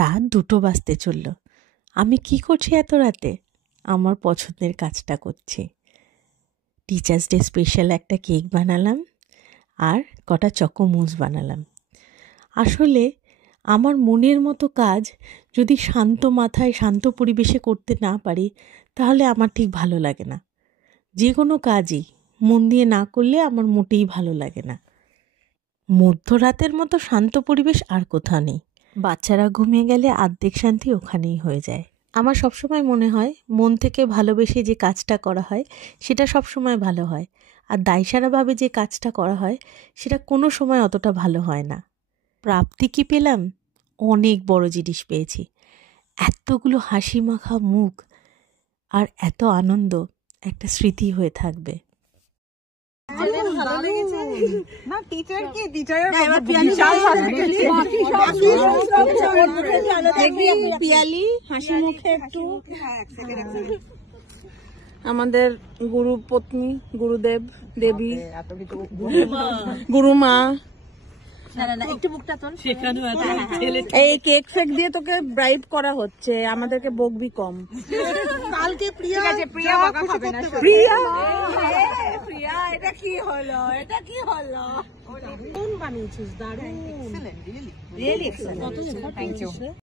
রাত 2টো বাজতে চলল। আমি কি করছি এত রাতে? আমার পছন্দের কাজটা করছি। টিচার্স ডে স্পেশাল একটা কেক বানালাম আর কটা চকোমুজ বানালাম। আসলে আমার মনের মতো কাজ যদি শান্ত মাথায় শান্ত পরিবেশে করতে না পারি তাহলে আমার ঠিক ভালো লাগে না। যে কোনো কাজই মন দিয়ে না করলে আমার মোটেই ভালো লাগে না। মধ্যরাতের মতো শান্ত পরিবেশ আর কোথাও নেই। বাচ্চারা ঘুমিয়ে গেলে আর্ধেক শান্তি ওখানেই হয়ে যায়। আমার সবসময় মনে হয় মন থেকে ভালোবেসে যে কাজটা করা হয় সেটা সবসময় ভালো হয়, আর দায়সারাভাবে যে কাজটা করা হয় সেটা কোনো সময় অতটা ভালো হয় না। প্রাপ্তি কি পেলাম? অনেক বড় জিনিস পেয়েছি। এতগুলো হাসি মাখা মুখ আর এত আনন্দ একটা স্মৃতি হয়ে থাকবে। আমাদের গুরু পত্নী, গুরুদেব, দেবী, গুরুমা, এই কেক ফেক দিয়ে তোকে ব্রাইব করা হচ্ছে, আমাদেরকে বকবি কম। কালকে প্রিয়া এটা কি হলো, দারুণ বানিয়েছিস, দারুণ।